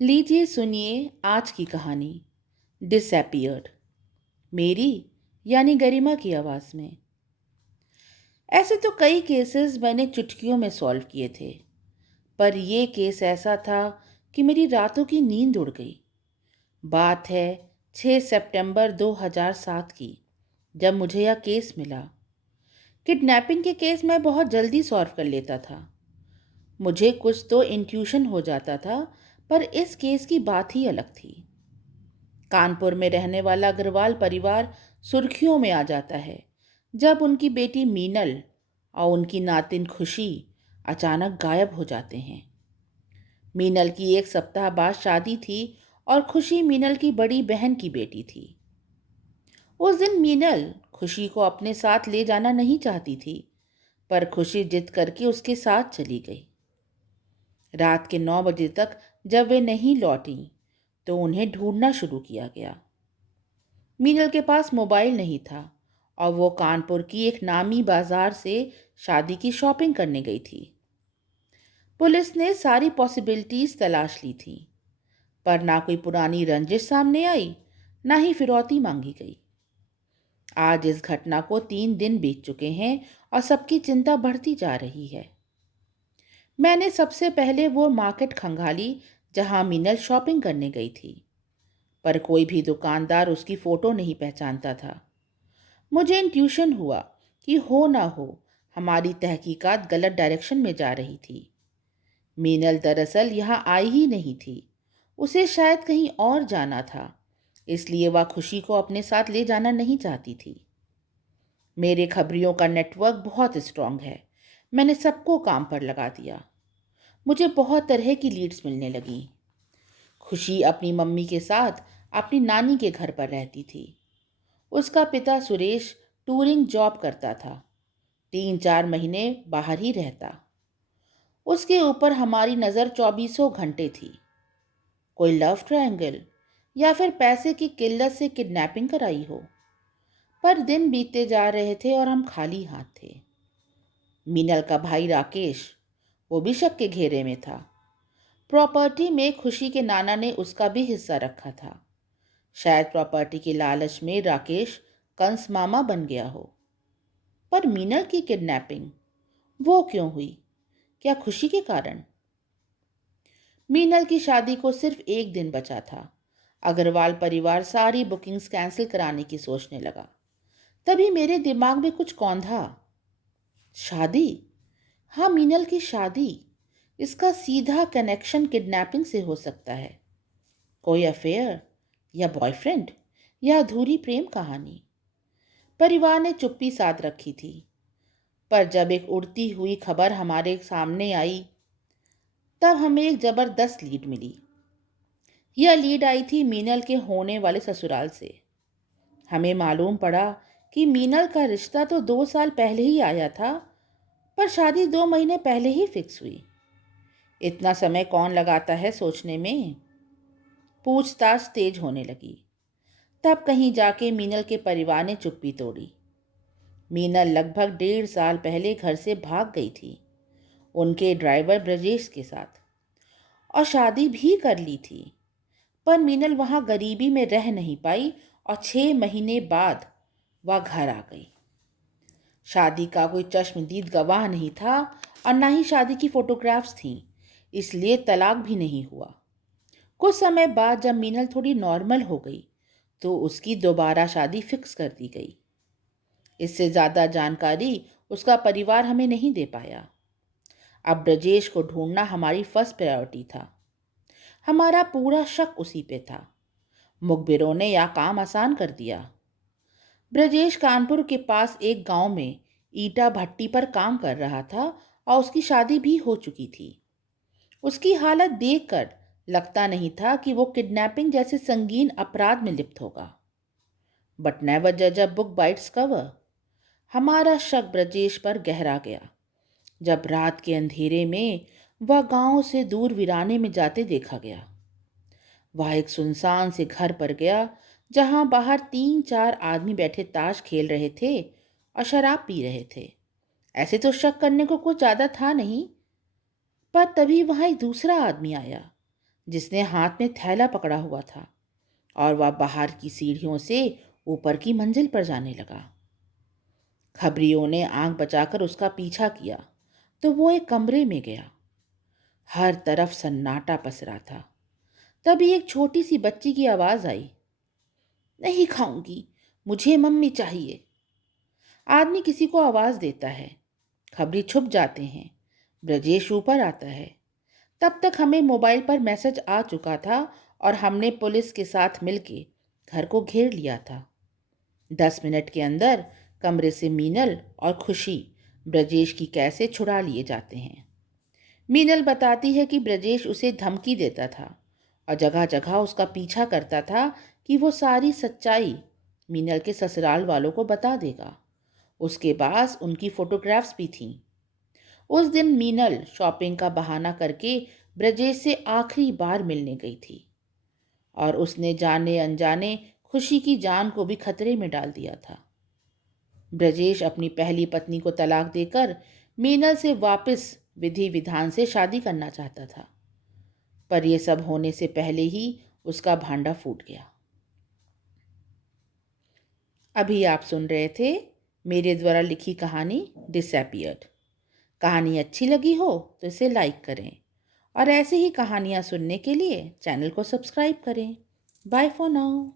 लीजिए सुनिए आज की कहानी डिसअपियर्ड, मेरी यानी गरिमा की आवाज़ में। ऐसे तो कई केसेस मैंने चुटकियों में सॉल्व किए थे, पर ये केस ऐसा था कि मेरी रातों की नींद उड़ गई। बात है 6 सितंबर 2007 की, जब मुझे यह केस मिला। किडनैपिंग के केस मैं बहुत जल्दी सॉल्व कर लेता था। मुझे कुछ तो इंट्यूशन हो जाता था, पर इस केस की बात ही अलग थी। कानपुर में रहने वाला अग्रवाल परिवार सुर्खियों में आ जाता है जब उनकी बेटी मीनल और उनकी नातिन खुशी अचानक गायब हो जाते हैं। मीनल की एक सप्ताह बाद शादी थी और खुशी मीनल की बड़ी बहन की बेटी थी। उस दिन मीनल खुशी को अपने साथ ले जाना नहीं चाहती थी, पर खुशी जिद करके उसके साथ चली गई। रात के 9 बजे तक जब वे नहीं लौटी तो उन्हें ढूंढना शुरू किया गया। मीनल के पास मोबाइल नहीं था और वो कानपुर की एक नामी बाजार से शादी की शॉपिंग करने गई थी। पुलिस ने सारी पॉसिबिलिटीज तलाश ली थी, पर ना कोई पुरानी रंजिश सामने आई, ना ही फिरौती मांगी गई। आज इस घटना को 3 दिन बीत चुके हैं और सबकी चिंता बढ़ती जा रही है। मैंने सबसे पहले वो मार्केट खंगाली जहां मीनल शॉपिंग करने गई थी, पर कोई भी दुकानदार उसकी फोटो नहीं पहचानता था। मुझे इंट्यूशन हुआ कि हो ना हो हमारी तहकीकात गलत डायरेक्शन में जा रही थी। मीनल दरअसल यहाँ आई ही नहीं थी, उसे शायद कहीं और जाना था, इसलिए वह खुशी को अपने साथ ले जाना नहीं चाहती थी। मेरे खबरियों का नेटवर्क बहुत स्ट्रांग है। मैंने सबको काम पर लगा दिया। मुझे बहुत तरह की लीड्स मिलने लगीं। खुशी अपनी मम्मी के साथ अपनी नानी के घर पर रहती थी। उसका पिता सुरेश टूरिंग जॉब करता था, 3-4 महीने बाहर ही रहता। उसके ऊपर हमारी नज़र 24 घंटे थी। कोई लव ट्रायंगल या फिर पैसे की किल्लत से किडनैपिंग कराई हो। पर दिन बीतते जा रहे थे और हम खाली हाथ थे। मीनल का भाई राकेश, वो भी शक के घेरे में था। प्रॉपर्टी में खुशी के नाना ने उसका भी हिस्सा रखा था। शायद प्रॉपर्टी के लालच में राकेश कंस मामा बन गया हो। पर मीनल की किडनैपिंग वो क्यों हुई? क्या खुशी के कारण? मीनल की शादी को सिर्फ एक दिन बचा था। अग्रवाल परिवार सारी बुकिंग्स कैंसिल कराने की सोचने लगा। तभी मेरे दिमाग में कुछ कौंधा। शादी? हाँ, मीनल की शादी। इसका सीधा कनेक्शन किडनैपिंग से हो सकता है। कोई अफेयर या बॉयफ्रेंड या अधूरी प्रेम कहानी। परिवार ने चुप्पी साध रखी थी, पर जब एक उड़ती हुई खबर हमारे सामने आई, तब हमें एक जबरदस्त लीड मिली। यह लीड आई थी मीनल के होने वाले ससुराल से। हमें मालूम पड़ा कि मीनल का रिश्ता तो 2 साल पहले ही आया था, पर शादी 2 महीने पहले ही फिक्स हुई। इतना समय कौन लगाता है सोचने में? पूछताछ तेज होने लगी। तब कहीं जाके मीनल के परिवार ने चुप्पी तोड़ी। मीनल लगभग 1.5 साल पहले घर से भाग गई थी, उनके ड्राइवर ब्रजेश के साथ, और शादी भी कर ली थी। पर मीनल वहां गरीबी में रह नहीं पाई और 6 महीने बाद वह घर आ गई। शादी का कोई चश्मदीद गवाह नहीं था और ना ही शादी की फोटोग्राफ्स थीं, इसलिए तलाक भी नहीं हुआ। कुछ समय बाद जब मीनल थोड़ी नॉर्मल हो गई तो उसकी दोबारा शादी फिक्स कर दी गई। इससे ज़्यादा जानकारी उसका परिवार हमें नहीं दे पाया। अब ब्रजेश को ढूंढना हमारी फर्स्ट प्रायोरिटी था। हमारा पूरा शक उसी पे था। मुखबिरों ने यह काम आसान कर दिया। ब्रजेश कानपुर के पास एक गांव में ईटा भट्टी पर काम कर रहा था और उसकी शादी भी हो चुकी थी। उसकी हालत देखकर लगता नहीं था कि वो किडनैपिंग जैसे संगीन अपराध में लिप्त होगा। बट नेवर जज अ बुक बाइट्स कवर। हमारा शक ब्रजेश पर गहरा गया जब रात के अंधेरे में वह गांव से दूर वीराने में जाते देखा गया। वह एक सुनसान से घर पर गया जहां बाहर 3-4 आदमी बैठे ताश खेल रहे थे और शराब पी रहे थे। ऐसे तो शक करने को कुछ ज्यादा था नहीं, पर तभी वहां एक दूसरा आदमी आया जिसने हाथ में थैला पकड़ा हुआ था, और वह बाहर की सीढ़ियों से ऊपर की मंजिल पर जाने लगा। खबरियों ने आंख बचाकर उसका पीछा किया तो वो एक कमरे में गया। हर तरफ सन्नाटा पसरा था। तभी एक छोटी सी बच्ची की आवाज आई, नहीं खाऊंगी, मुझे मम्मी चाहिए। आदमी किसी को आवाज देता है, खबरी छुप जाते हैं, ब्रजेश ऊपर आता है। तब तक हमें मोबाइल पर मैसेज आ चुका था और हमने पुलिस के साथ मिलके घर को घेर लिया था। 10 मिनट के अंदर कमरे से मीनल और खुशी ब्रजेश की कैसे छुड़ा लिए जाते हैं। मीनल बताती है कि ब्रजेश उसे धमकी देता था और जगह जगह उसका पीछा करता था कि वो सारी सच्चाई मीनल के ससुराल वालों को बता देगा। उसके पास उनकी फोटोग्राफ्स भी थीं। उस दिन मीनल शॉपिंग का बहाना करके ब्रजेश से आखिरी बार मिलने गई थी और उसने जाने अनजाने खुशी की जान को भी खतरे में डाल दिया था। ब्रजेश अपनी पहली पत्नी को तलाक देकर मीनल से वापस विधि विधान से शादी करना चाहता था, पर यह सब होने से पहले ही उसका भांडा फूट गया। अभी आप सुन रहे थे मेरे द्वारा लिखी कहानी डिसअपीयर्ड। कहानी अच्छी लगी हो तो इसे लाइक करें और ऐसे ही कहानियाँ सुनने के लिए चैनल को सब्सक्राइब करें। Bye for now.